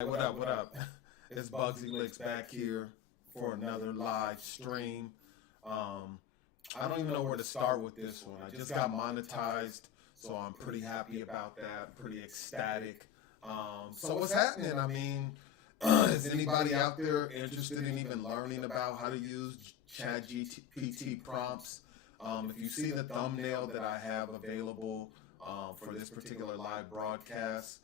What up? What up? It's Bugsy Licks back here for another live stream. Um, I don't even know where to start with this one. I just got monetized, so I'm pretty happy about that. Pretty ecstatic. So what's happening? I mean, is anybody out there interested in even learning about how to use ChatGPT prompts? If you see the thumbnail that I have available for this particular live broadcast,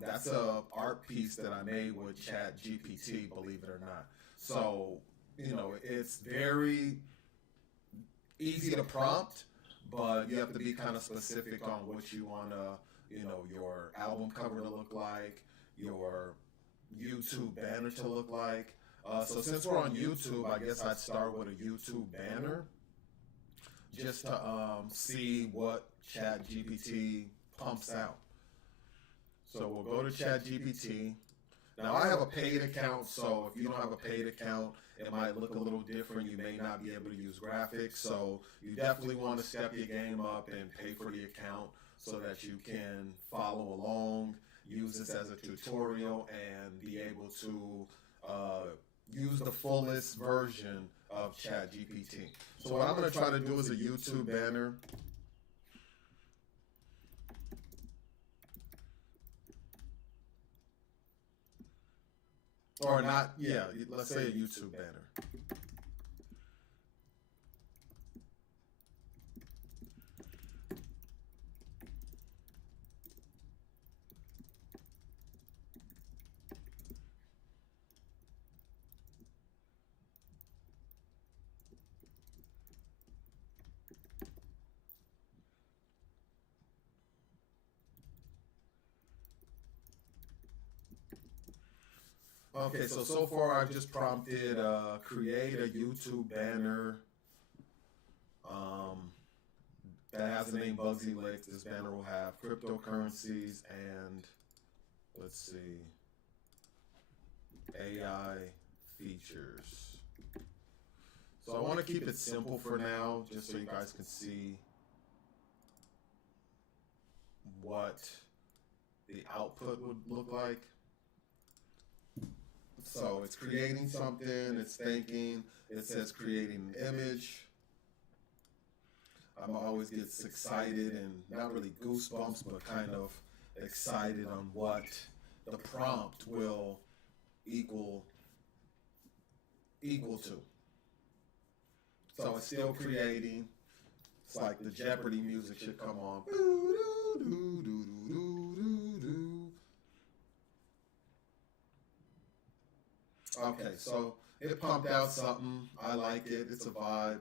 that's a art piece that I made with ChatGPT, believe it or not. So, it's very easy to prompt, but you have to be kind of specific on what you want to, your album cover to look like, your YouTube banner to look like. So since we're on YouTube, I guess I'd start with a YouTube banner just to see what ChatGPT pumps out. So we'll go to ChatGPT. Now I have a paid account, so if you don't have a paid account, it might look a little different. You may not be able to use graphics, so you definitely want to step your game up and pay for the account so that you can follow along, use this as a tutorial, and be able to use the fullest version of ChatGPT. So what I'm going to try to do is a YouTube banner. Or not, yeah, let's say a YouTube banner. Okay, so far I've just prompted create a YouTube banner that has the name Bugsy Licks. This banner will have cryptocurrencies and, let's see, AI features. So I want to keep it simple for now, just so you guys can see what the output would look like. So it's creating something, it's thinking, it says creating an image. I'm always gets excited and not really goosebumps, but kind of excited on what the prompt will equal to. So it's still creating. It's like the Jeopardy music should come on. Okay, so it pumped out something. I like it. It's a vibe.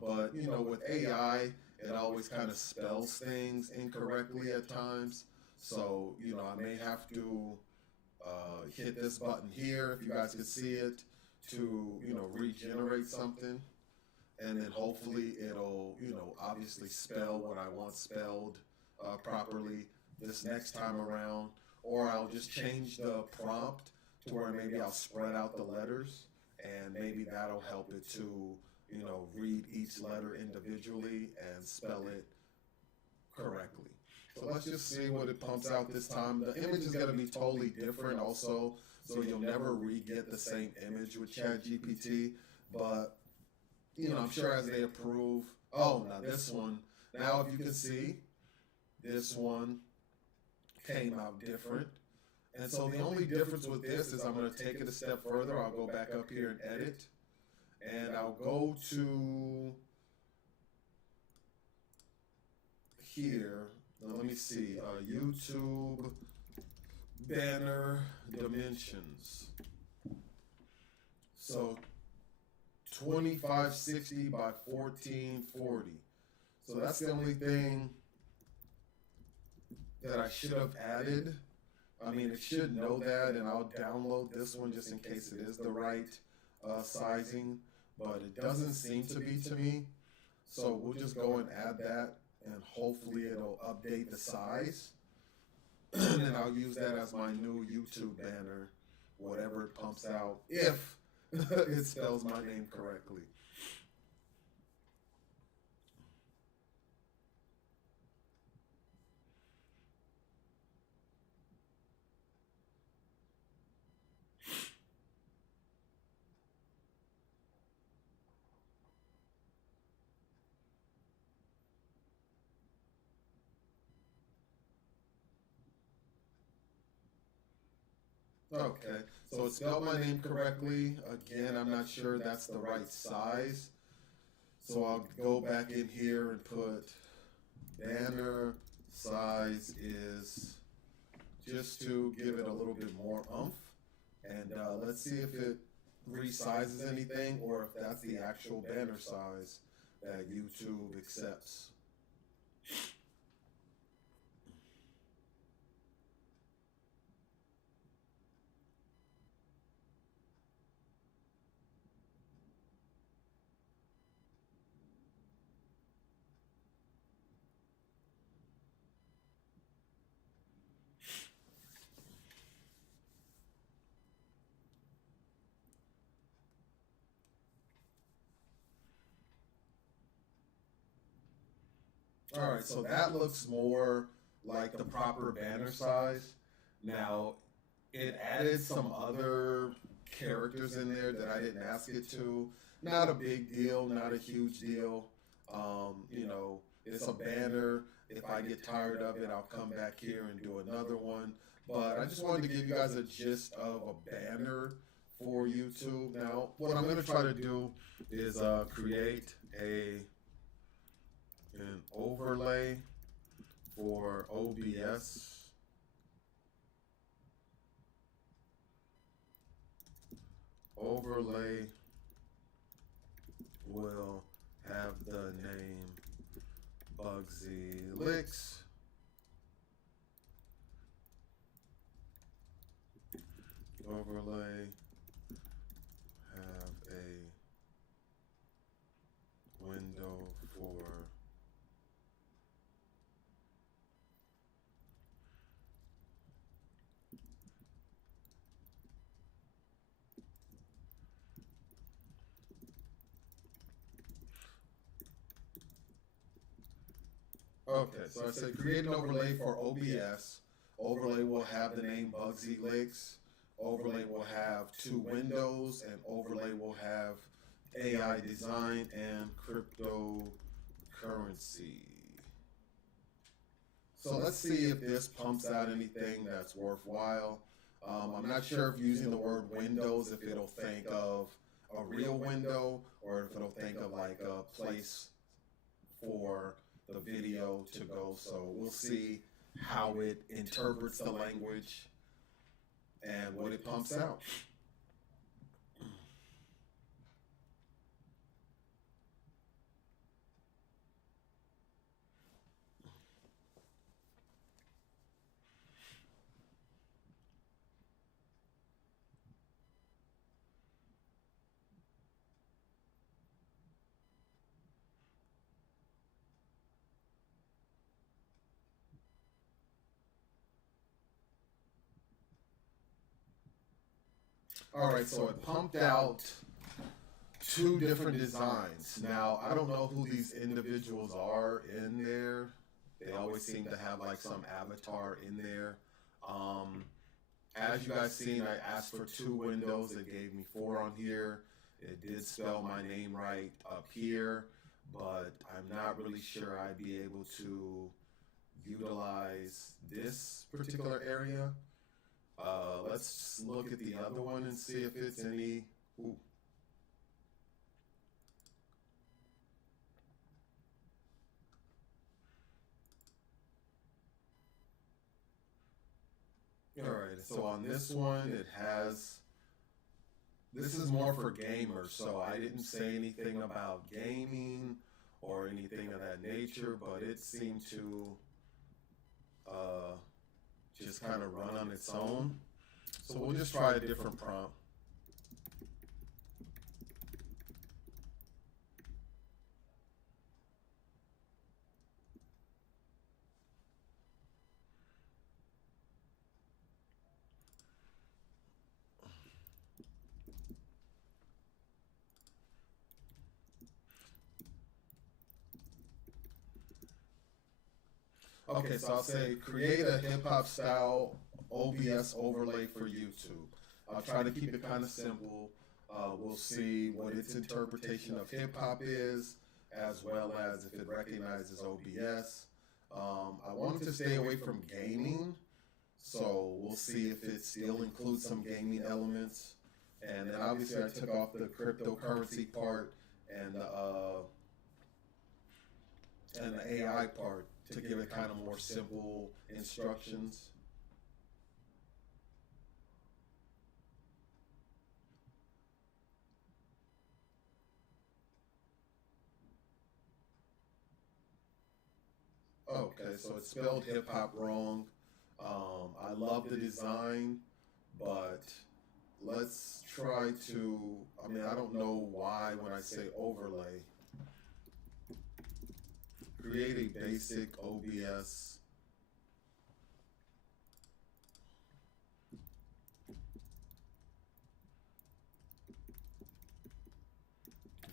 But with AI, it always kind of spells things incorrectly at times. So I may have to hit this button here, if you guys can see it, to regenerate something, and then hopefully it'll obviously spell what I want spelled properly this next time around, or I'll just change the prompt to where maybe I'll spread out the letters, and maybe that'll help it to, read each letter individually and spell it correctly. So let's just see what it pumps out this time. The image is going to be totally different also, so you'll never re-get the same image with ChatGPT, but, I'm sure as they approve. Oh, now this one, now if you can see, this one came out different. And so the only difference with this is I'm going to take it a step further. I'll go back up here and edit. And I'll go to here. Now let me see. YouTube banner dimensions. So 2560 by 1440. So that's the only thing that I should have added. I mean, it should know that, and I'll download this one just in case it is the right sizing, but it doesn't seem to be to me. So we'll just go and add that, and hopefully it'll update the size. And then I'll use that as my new YouTube banner, whatever it pumps out, if it spells my name correctly. Okay, so it spelled my name correctly. Again, I'm not sure that's the right size. So I'll go back in here and put banner size is, just to give it a little bit more oomph. And let's see if it resizes anything or if that's the actual banner size that YouTube accepts. All right, so that looks more like the proper banner size. Now, it added some other characters in there that I didn't ask it to. Not a big deal, not a huge deal. You know, it's a banner. If I get tired of it, I'll come back here and do another one. But I just wanted to give you guys a gist of a banner for YouTube. Now, what I'm going to try to do is create an overlay for OBS. Overlay will have the name Bugsy Licks. Overlay have a window for okay, so I said create an overlay for OBS. Overlay will have the name Bugsy Licks. Overlay will have 2 windows, and overlay will have AI design and cryptocurrency. So let's see if this pumps out anything that's worthwhile. I'm not sure if using the word windows, if it'll think of a real window or if it'll think of like a place for the video to go. So we'll see how it interprets the language and what it pumps out. All right, so it pumped out 2 different designs. Now, I don't know who these individuals are in there. They always seem to have like some avatar in there. As you guys seen, I asked for 2 windows. It gave me 4 on here. It did spell my name right up here, but I'm not really sure I'd be able to utilize this particular area. Let's look at the other one and see if it's any. Ooh. All right, so on this one, it has. This is more for gamers, so I didn't say anything about gaming or anything of that nature, but it seemed to just kind of run on its own. So we'll just try a different prompt. Okay, so I'll say create a hip hop style OBS overlay for YouTube. I'll try to keep it kind of simple. We'll see what its interpretation of hip hop is, as well as if it recognizes OBS. I wanted to stay away from gaming, So we'll see if it still includes some gaming elements. And then obviously I took off the cryptocurrency part and the AI part to give it kind of more simple instructions. Okay, so it spelled hip hop wrong. I love the design, but let's try to, I mean, I don't know why when I say overlay, create a basic OBS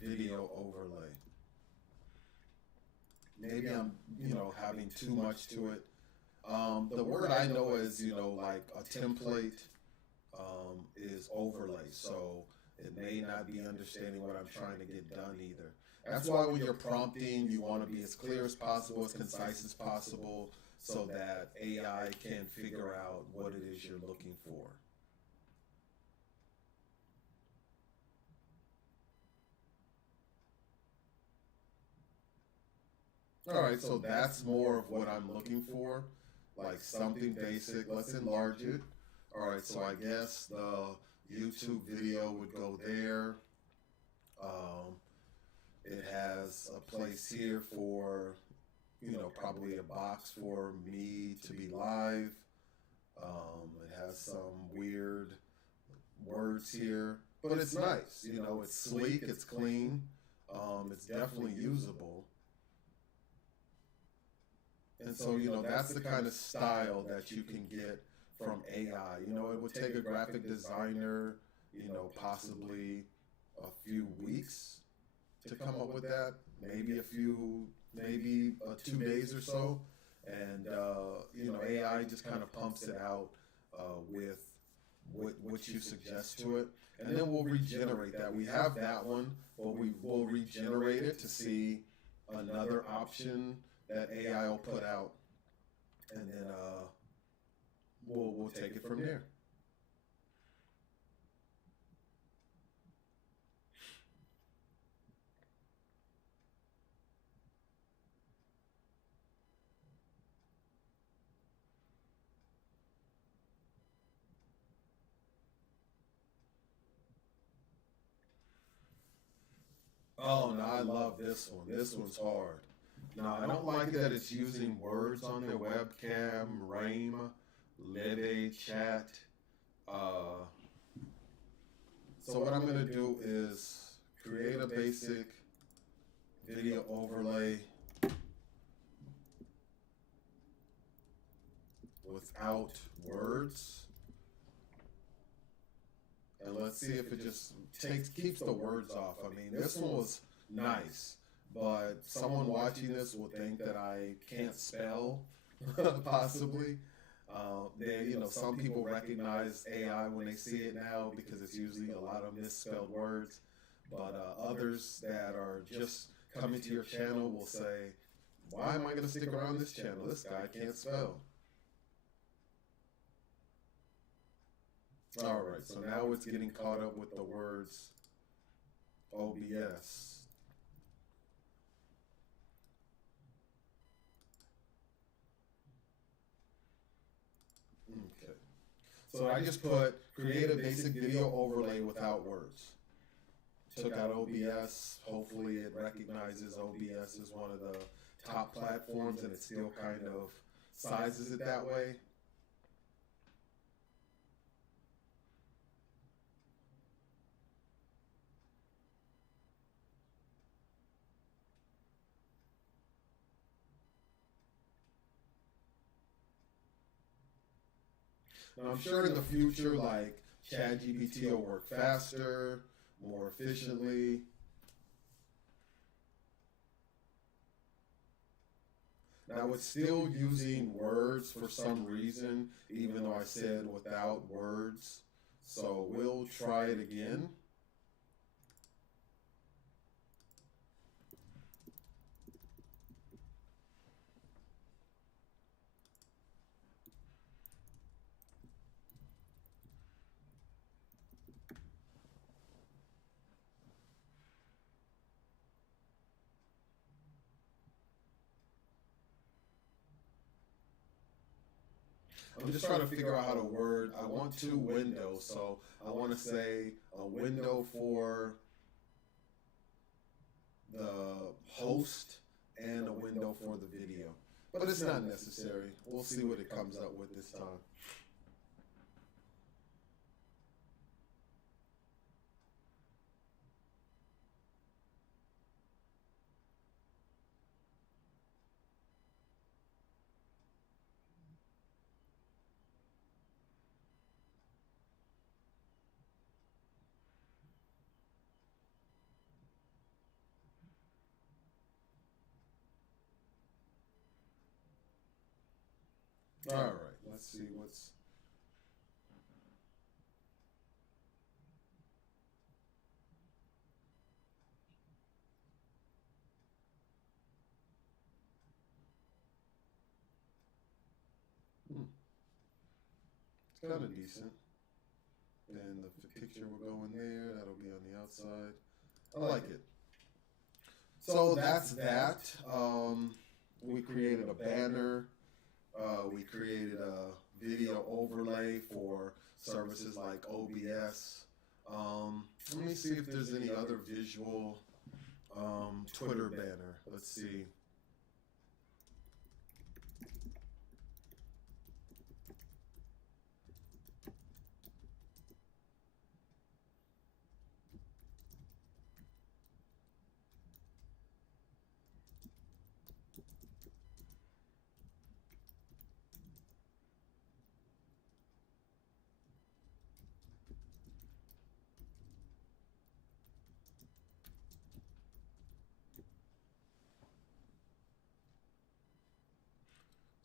video overlay. Maybe I'm, having too much to it. The word I know is, like a template is overlay. So it may not be understanding what I'm trying to get done either. That's why when you're prompting, you want to be as clear as possible, as concise as possible, so that AI can figure out what it is you're looking for. All right, so that's more of what I'm looking for, like something basic. Let's enlarge it. All right, so I guess the YouTube video would go there. It has a place here for, probably a box for me to be live. It has some weird words here, but it's nice. It's sleek, it's clean, it's definitely usable. And so, that's the kind of style that you can get from AI. It would take a graphic designer, possibly a few weeks to come up with that, maybe 2 days or so. And, AI just kind of pumps it out with what you suggest to it. And then we'll regenerate that. We have that one, but we will regenerate it to see another option that AI will put out, and then we'll take it from there. Oh no, I love this one. This one's hard. Now, I don't like that it's using words on their webcam, RAIM, Lede, chat. So what I'm going to do is create a basic video overlay without words. And let's see if it just keeps the words off. I mean, this one was nice, but someone watching this will think that I can't spell, possibly. Some people recognize AI when they see it now because it's usually a lot of misspelled words. But others that are just coming to your channel will say, why am I going to stick around this channel? This guy can't spell. All right, so now it's getting caught up with the words OBS. Okay. So I just put create a basic video overlay without words. Took out OBS. Hopefully it recognizes OBS as one of the top platforms and it still kind of sizes it that way. Now, I'm sure in the future, like ChatGPT will work faster, more efficiently. Now, it's still using words for some reason, even though I said without words. So we'll try it again. I'm just trying to figure out how to word. I want two windows, so I want to say a window for the host and a window for the video. But it's not necessary. We'll see what it comes up with this time. All right, let's see what's. Hmm, it's kind of decent. And the picture will go in there. That'll be on the outside. I like it. So that's that. We created a banner. We created a video overlay for services like OBS. Let me see if there's any other visual Twitter banner. Let's see.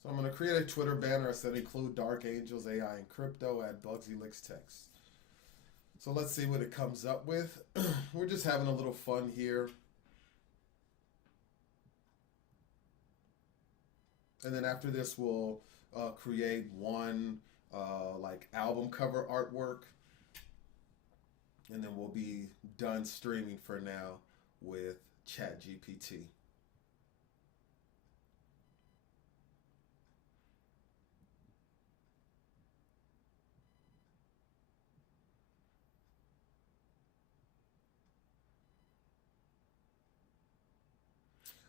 So I'm going to create a Twitter banner that include Dark Angels, AI, and crypto, add Bugsy Licks text. So let's see what it comes up with. We're just having a little fun here. And then after this, we'll create one like album cover artwork. And then we'll be done streaming for now with ChatGPT.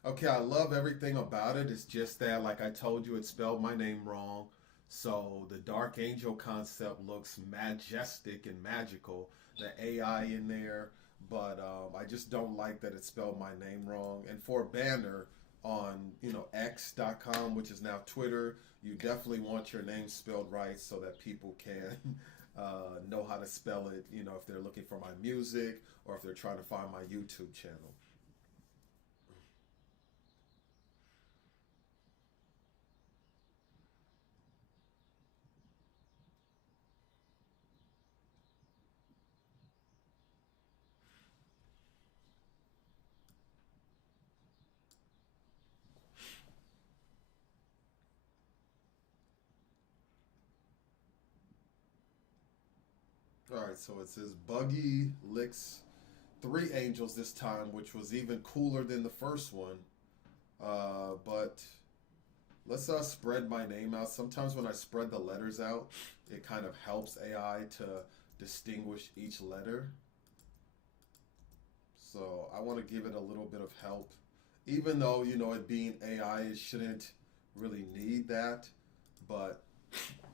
Okay, I love everything about it. It's just that, like I told you, it spelled my name wrong. So the Dark Angel concept looks majestic and magical. The AI in there, but I just don't like that it spelled my name wrong. And for a banner on X.com, which is now Twitter, you definitely want your name spelled right so that people can know how to spell it. If they're looking for my music or if they're trying to find my YouTube channel. All right, so it says Buggy licks three angels this time, which was even cooler than the first one. But let's spread my name out. Sometimes when I spread the letters out, it kind of helps AI to distinguish each letter. So I want to give it a little bit of help. Even though, it being AI, it shouldn't really need that. But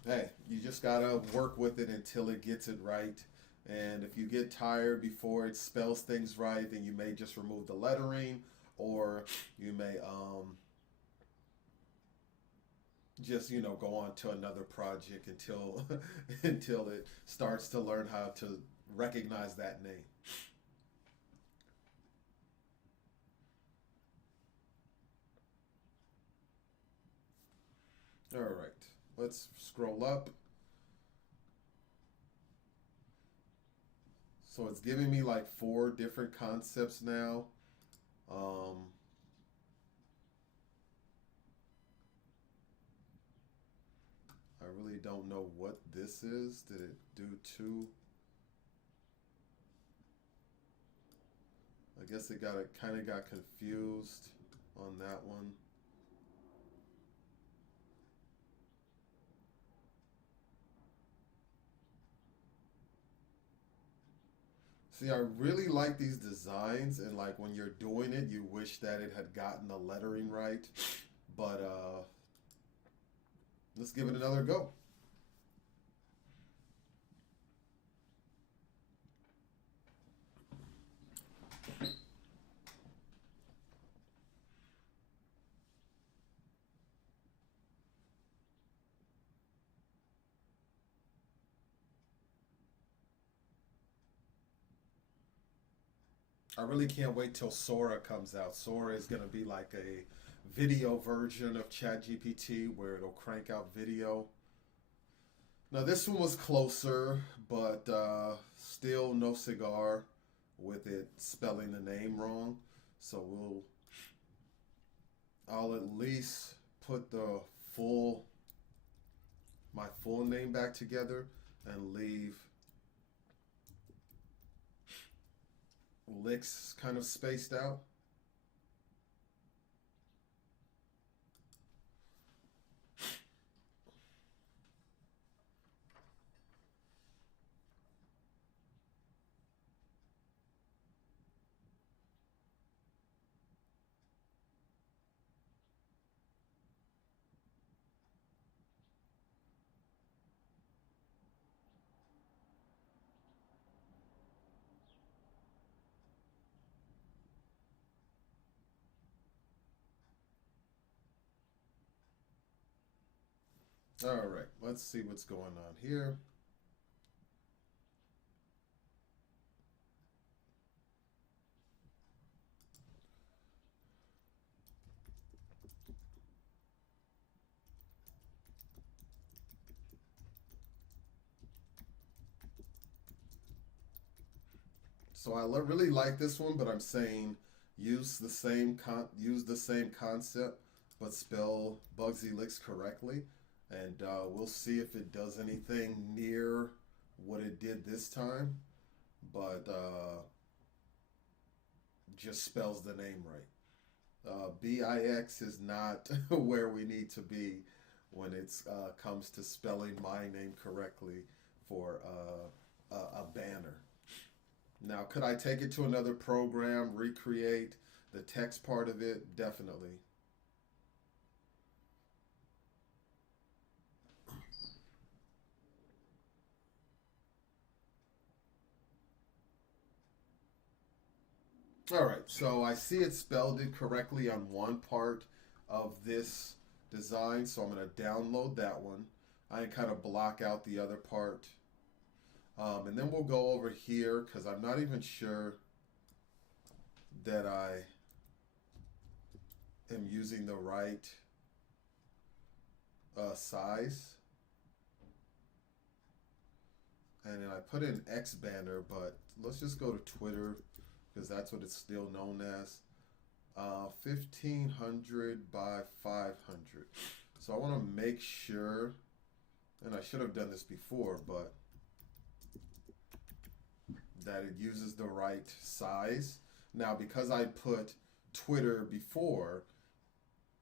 hey, you just gotta work with it until it gets it right. And if you get tired before it spells things right, then you may just remove the lettering, or you may just go on to another project until until it starts to learn how to recognize that name. All right, let's scroll up. So it's giving me like four different concepts now. Um, I really don't know what this is. Did it do two? I guess it kind of got confused on that one. See, I really like these designs, and like when you're doing it, you wish that it had gotten the lettering right. But let's give it another go. I really can't wait till Sora comes out. Sora is going to be like a video version of ChatGPT where it'll crank out video. Now, this one was closer, but still no cigar with it spelling the name wrong. So I'll at least put full, my full name back together and leave licks kind of spaced out. All right, let's see what's going on here. So I really like this one, but I'm saying use the same concept, but spell Bugsy Licks correctly, and we'll see if it does anything near what it did this time. But just spells the name right. BIX is not where we need to be when it comes to spelling my name correctly for a banner. Now, could I take it to another program, recreate the text part of it? Definitely. All right, so I see it spelled it correctly on one part of this design, so I'm going to download that one. I kind of block out the other part. And then we'll go over here because I'm not even sure that I am using the right size. And then I put in X banner, but let's just go to Twitter because that's what it's still known as. 1500 by 500. So I want to make sure, and I should have done this before, but that it uses the right size. Now, because I put Twitter before,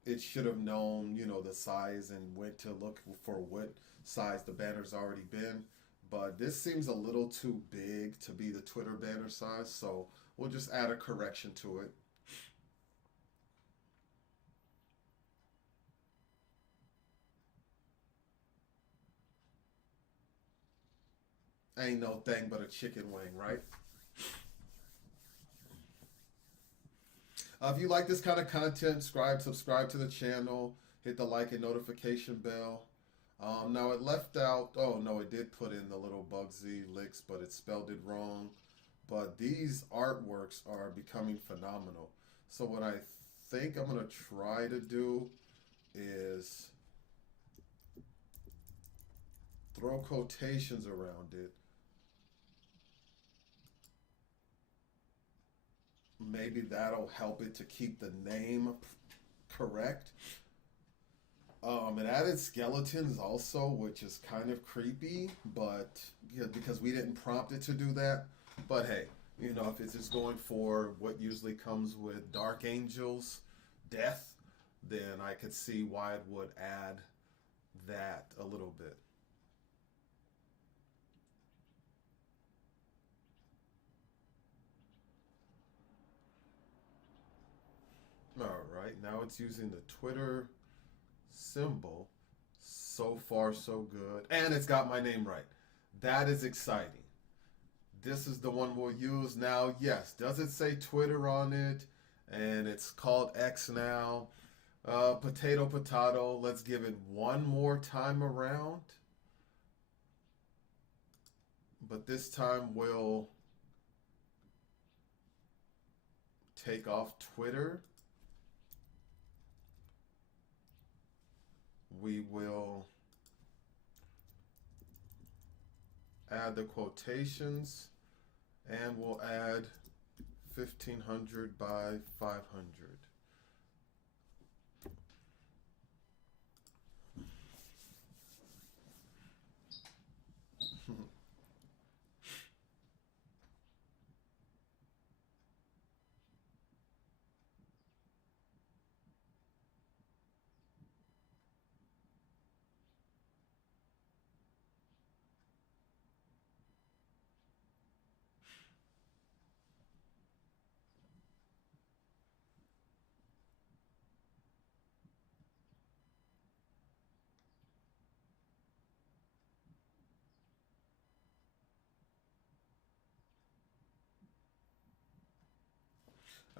it should have known, the size and went to look for what size the banner's already been. But this seems a little too big to be the Twitter banner size, so we'll just add a correction to it. Ain't no thing but a chicken wing, right? If you like this kind of content, subscribe to the channel, hit the like and notification bell. Now it left out, oh no, it did put in the little Bugsy Licks, but it spelled it wrong. But these artworks are becoming phenomenal. So what I think I'm going to try to do is throw quotations around it. Maybe that'll help it to keep the name correct. It added skeletons also, which is kind of creepy, but yeah, because we didn't prompt it to do that. But hey, if it's just going for what usually comes with Dark Angels, death, then I could see why it would add that a little bit. All right, now it's using the Twitter symbol. So far, so good. And it's got my name right. That is exciting. This is the one we'll use now. Yes, does it say Twitter on it? And it's called X now. Potato, potato. Let's give it one more time around. But this time we'll take off Twitter. We will add the quotations, and we'll add 1500 by 500.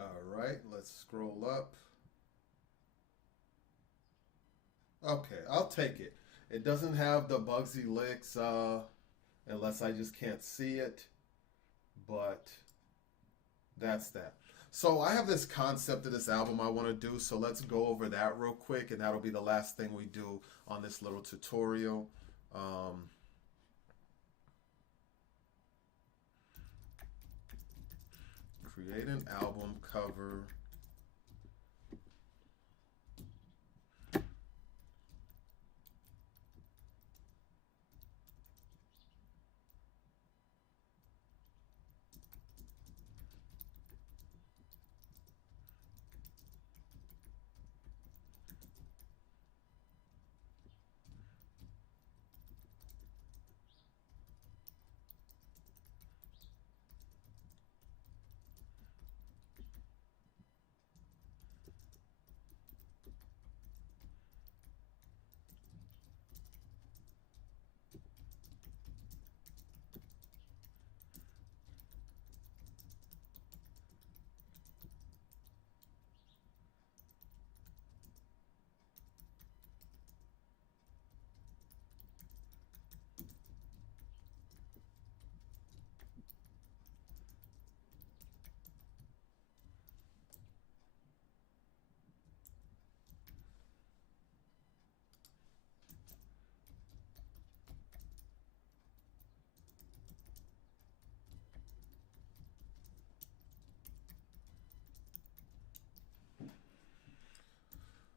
All right, let's scroll up. Okay, I'll take it. It doesn't have the Bugsy licks, unless I just can't see it, but that's that. So I have this concept of this album I want to do, so let's go over that real quick, and that'll be the last thing we do on this little tutorial. Create an album cover.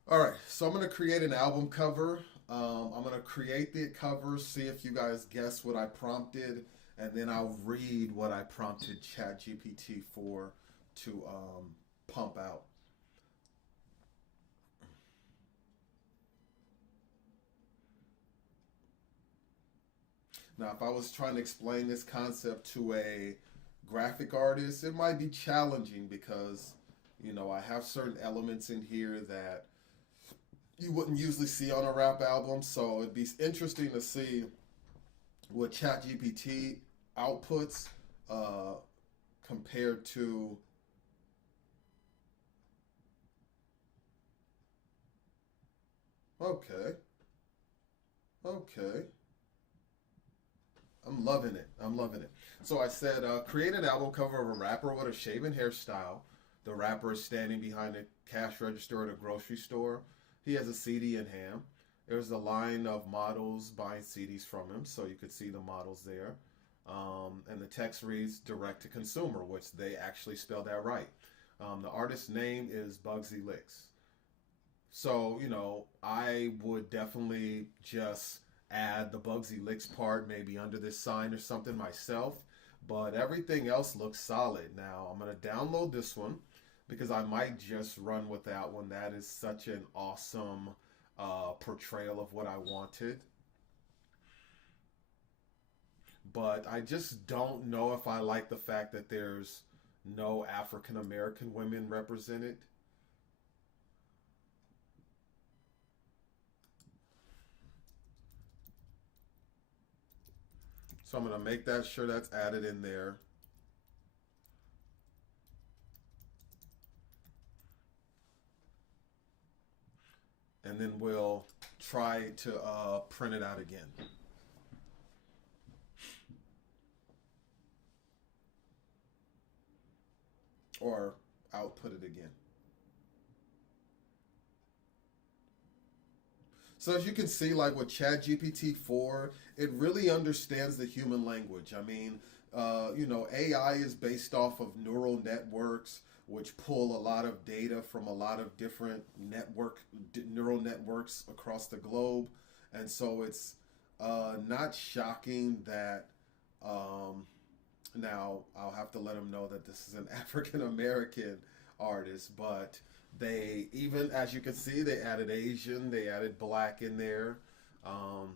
All right, so I'm going to create an album cover. I'm going to create the cover, see if you guys guess what I prompted, and then I'll read what I prompted ChatGPT4 to pump out. Now, if I was trying to explain this concept to a graphic artist, it might be challenging because, I have certain elements in here that you wouldn't usually see on a rap album. So it'd be interesting to see what ChatGPT outputs compared to. Okay, okay. I'm loving it. I'm loving it. So I said, create an album cover of a rapper with a shaven hairstyle. The rapper is standing behind a cash register at a grocery store. He has a CD in hand. There's a line of models buying CDs from him, so you could see the models there. And the text reads direct to consumer, which they actually spelled that right. The artist's name is Bugsy Licks. So, I would definitely just add the Bugsy Licks part maybe under this sign or something myself. But everything else looks solid. Now, I'm going to download this one because I might just run with that one. That is such an awesome portrayal of what I wanted. But I just don't know if I like the fact that there's no African American women represented. So I'm going to make that sure that's added in there. And then we'll try to print it out again. Or output it again. So as you can see, like with ChatGPT4, it really understands the human language. I mean, AI is based off of neural networks, which pull a lot of data from a lot of different neural networks across the globe, and so it's not shocking that. Um, Now I'll have to let them know that this is an African American artist, but they even, as you can see, they added Asian, they added black in there. Um,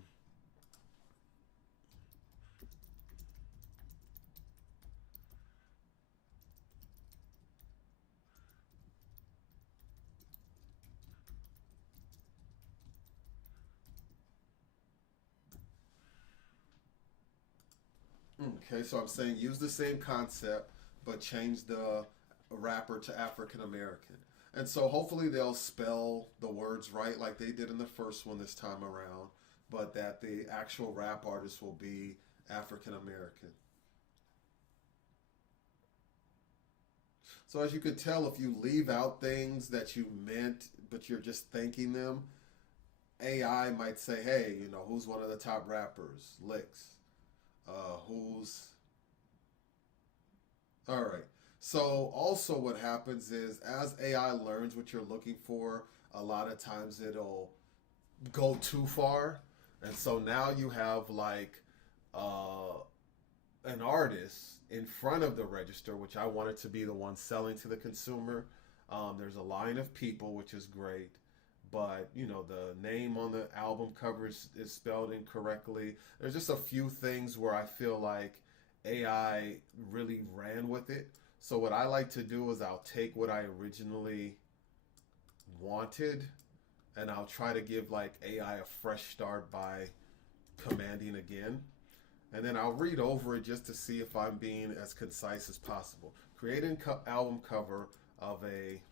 okay, so I'm saying use the same concept, but change the rapper to African American. And so hopefully they'll spell the words right like they did in the first one this time around, but that the actual rap artist will be African American. So as you could tell, if you leave out things that you meant, but you're just thanking them, AI might say, "Hey, who's one of the top rappers? Licks. Who's all right." So also, what happens is as AI learns what you're looking for, a lot of times it'll go too far, and so now you have like uh, an artist in front of the register, which I wanted to be the one selling to the consumer. There's a line of people, which is great, but the name on the album cover is spelled incorrectly. There's just a few things where I feel like AI really ran with it. So what I like to do is I'll take what I originally wanted and I'll try to give like AI a fresh start by commanding again. And then I'll read over it just to see if I'm being as concise as possible. Create an album cover of a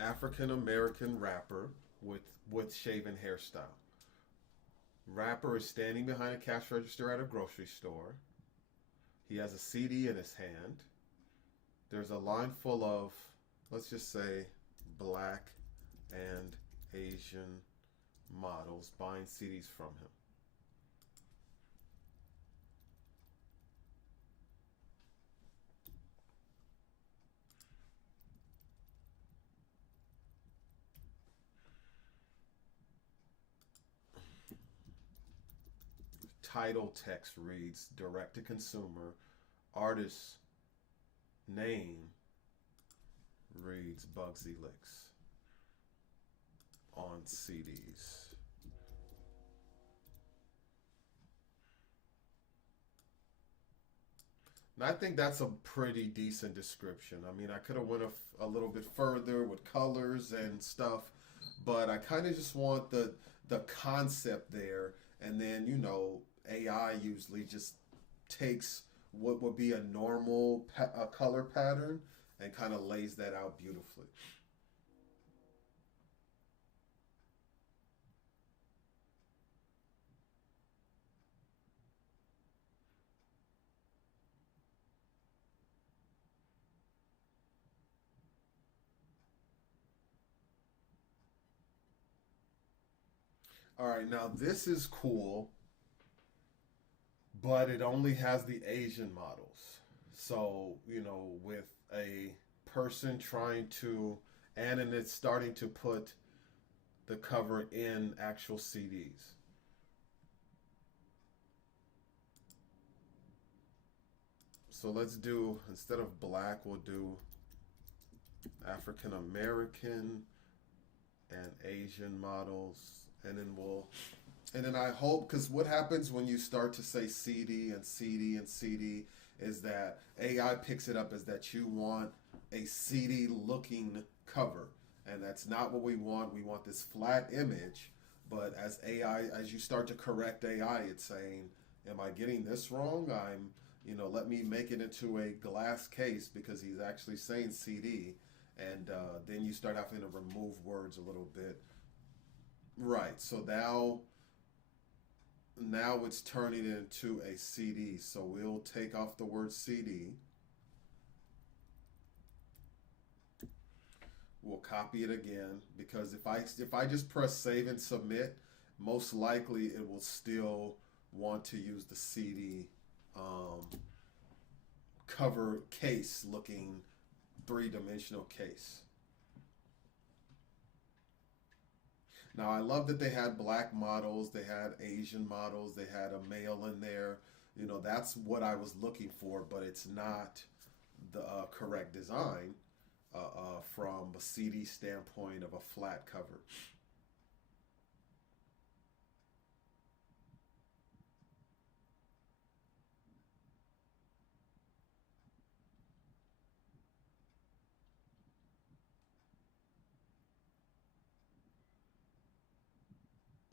African American rapper with shaven hairstyle. Rapper is standing behind a cash register at a grocery store. He has a CD in his hand. There's a line full of, let's just say, black and Asian models buying CDs from him. Title text reads direct to consumer. Artist name reads Bugsy Licks on CDs. And I think that's a pretty decent description. I mean, I could have went a little bit further with colors and stuff, but I kind of just want the concept there, and then AI usually just takes what would be a normal a color pattern and kind of lays that out beautifully. All right, now this is cool, but it only has the Asian models. So, with a person trying to, and it's starting to put the cover in actual CDs. So let's do, instead of black, we'll do African American and Asian models. And then I hope, because what happens when you start to say CD and CD and CD is that AI picks it up as that you want a CD looking cover. And that's not what we want. We want this flat image, But as AI, as you start to correct AI, it's saying, "Am I getting this wrong? Let me make it into a glass case because he's actually saying CD." And then you start having to remove words a little bit. Right. So now it's turning it into a CD. So we'll take off the word CD. We'll copy it again because if I just press save and submit, most likely it will still want to use the CD cover case looking three-dimensional case. Now I love that they had black models, they had Asian models, they had a male in there. That's what I was looking for, but it's not the correct design from a CD standpoint of a flat cover.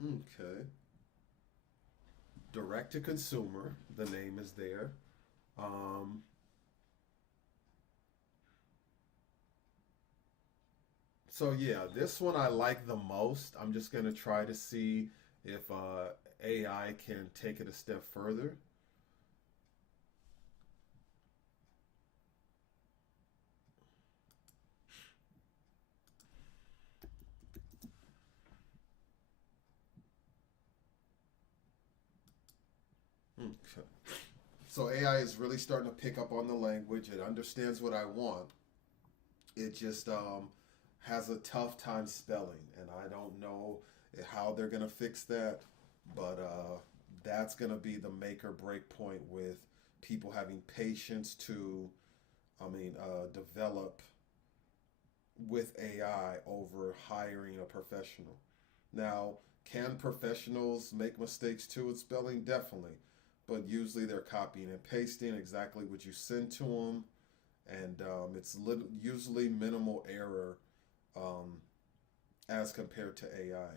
Okay. Direct to consumer, the name is there. Um, so yeah, this one I like the most. I'm just gonna try to see if AI can take it a step further. Okay. So AI is really starting to pick up on the language. It understands what I want. It just has a tough time spelling, and I don't know how they're gonna fix that. But that's gonna be the make or break point with people having patience to, develop with AI over hiring a professional. Now, can professionals make mistakes too with spelling? Definitely. But usually they're copying and pasting exactly what you send to them, and usually minimal error um, as compared to AI.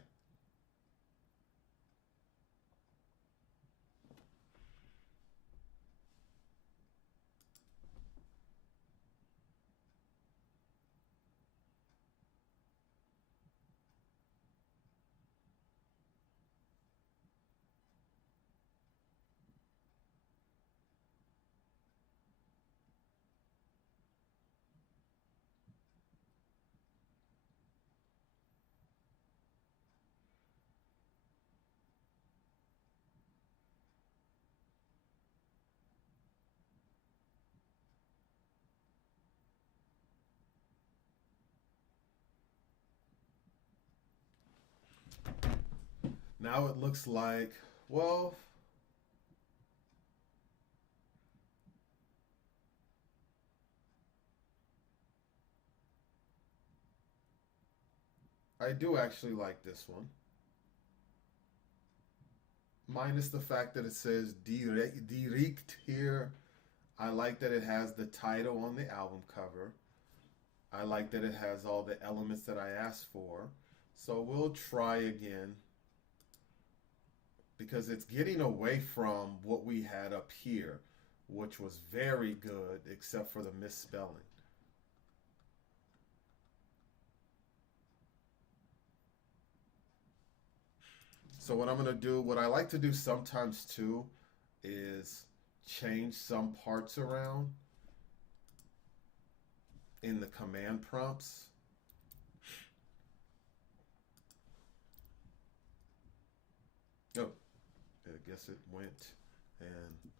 Now it looks like, well, I do actually like this one. Minus the fact that it says direct here. I like that it has the title on the album cover. I like that it has all the elements that I asked for. So we'll try again because it's getting away from what we had up here, which was very good except for the misspelling. So what I'm going to do, what I like to do sometimes too, is change some parts around in the command prompts. Oh, I guess it went and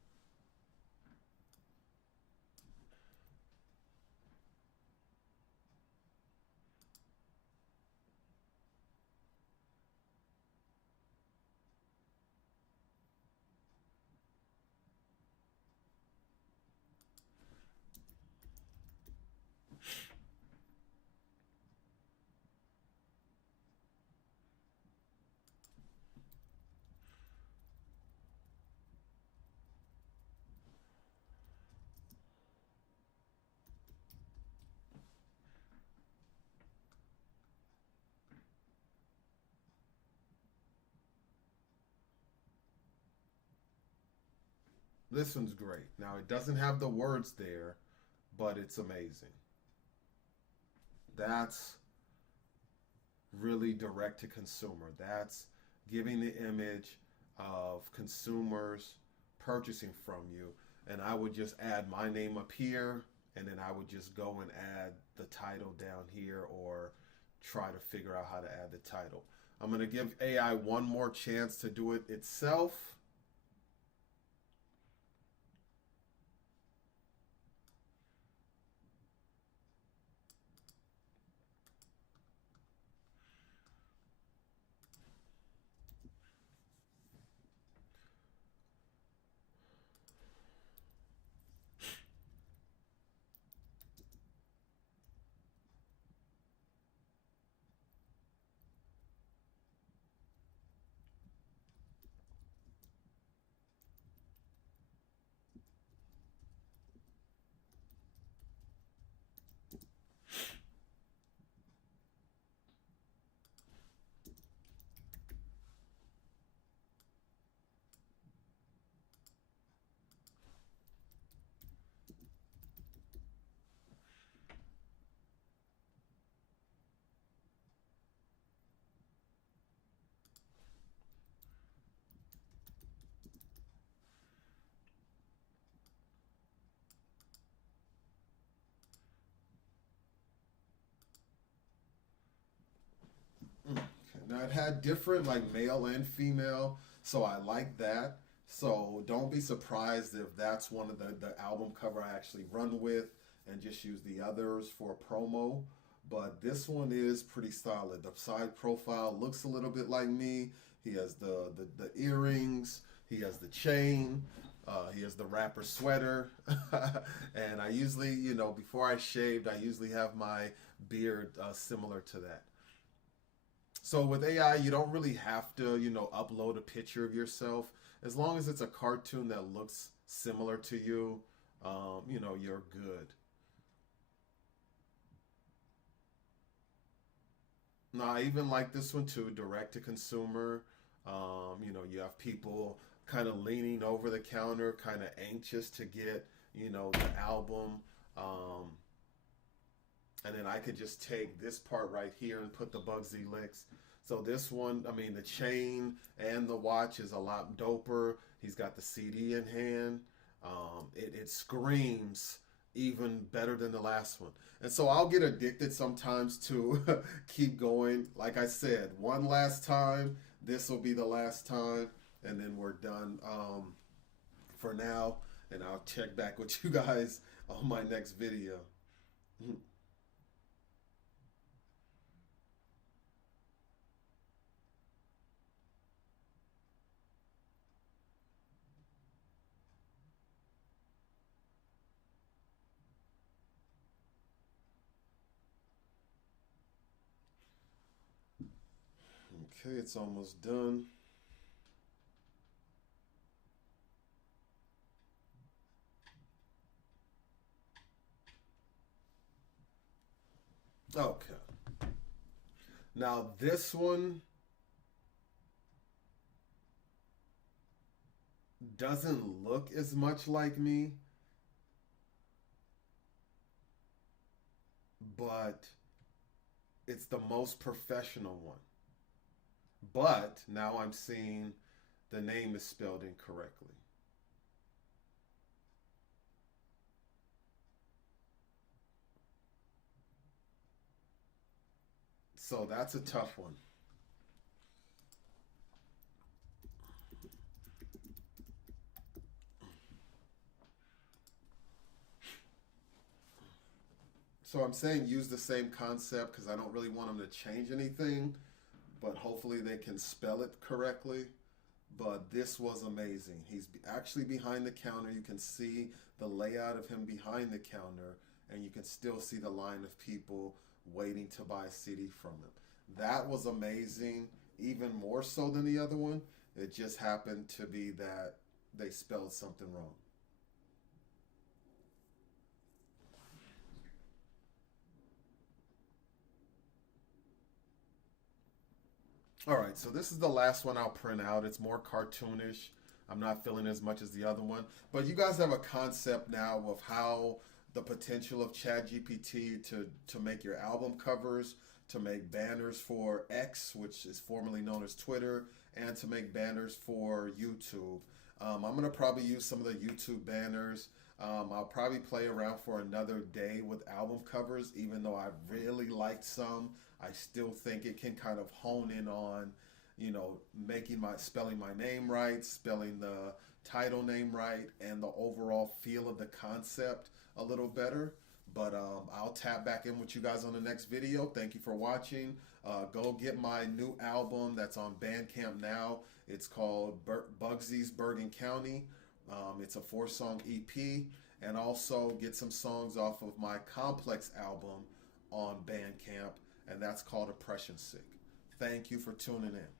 This one's great. Now, it doesn't have the words there, but it's amazing. That's really direct to consumer. That's giving the image of consumers purchasing from you. And I would just add my name up here, and then I would just go and add the title down here, or try to figure out how to add the title. I'm going to give AI one more chance to do it itself. Now it had different like male and female, so I like that. So don't be surprised if that's one of the album cover I actually run with and just use the others for promo. But this one is pretty solid. The side profile looks a little bit like me. He has the earrings. He has the chain. He has the rapper sweater. And I usually, before I shaved, I usually have my beard similar to that. So with AI, you don't really have to, upload a picture of yourself. As long as it's a cartoon that looks similar to you, you're good. Now, I even like this one too, direct to consumer. You have people kind of leaning over the counter, kind of anxious to get, the album. Um, and then I could just take this part right here and put the Bugsy licks. So this one, I mean, the chain and the watch is a lot doper. He's got the CD in hand. It screams even better than the last one. And so I'll get addicted sometimes to keep going. Like I said, one last time. This will be the last time, and then we're done for now. And I'll check back with you guys on my next video. Okay, it's almost done. Okay. Now this one doesn't look as much like me, but it's the most professional one. But now I'm seeing the name is spelled incorrectly. So that's a tough one. So I'm saying use the same concept because I don't really want them to change anything, but hopefully they can spell it correctly. But this was amazing. He's actually behind the counter. You can see the layout of him behind the counter, and you can still see the line of people waiting to buy a CD from him. That was amazing, even more so than the other one. It just happened to be that they spelled something wrong. All right, so this is the last one I'll print out. It's more cartoonish. I'm not feeling as much as the other one. But you guys have a concept now of how the potential of ChatGPT to make your album covers, to make banners for X, which is formerly known as Twitter, and to make banners for YouTube. I'm going to probably use some of the YouTube banners. I'll probably play around for another day with album covers, even though I really liked some. I still think it can kind of hone in on, spelling my name right, spelling the title name right, and the overall feel of the concept a little better. But I'll tap back in with you guys on the next video. Thank you for watching. Go get my new album that's on Bandcamp now. It's called Bugsy's Bergen County. It's a 4-song EP. And also get some songs off of my Complex album on Bandcamp. And that's called Oppression Sick. Thank you for tuning in.